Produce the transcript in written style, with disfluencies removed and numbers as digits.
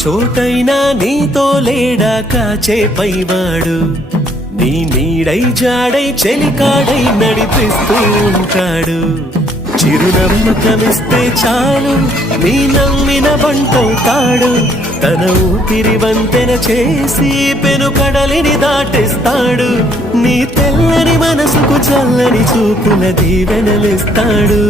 చోటైనా నీతో లేడా కాచే పైవాడు నీ నీడై జాడై చెలికాడై నడిపిస్తూ ఉంటాడు చిరునమ్మకమిస్తే చాలు నీ నమ్మిన బంటవుతాడు తన ఊపిరి వంతెన చేసి పెను కడలిని దాటేస్తాడు నీ తెల్లని మనసుకు చల్లని చూపుల దీవెనలిస్తాడు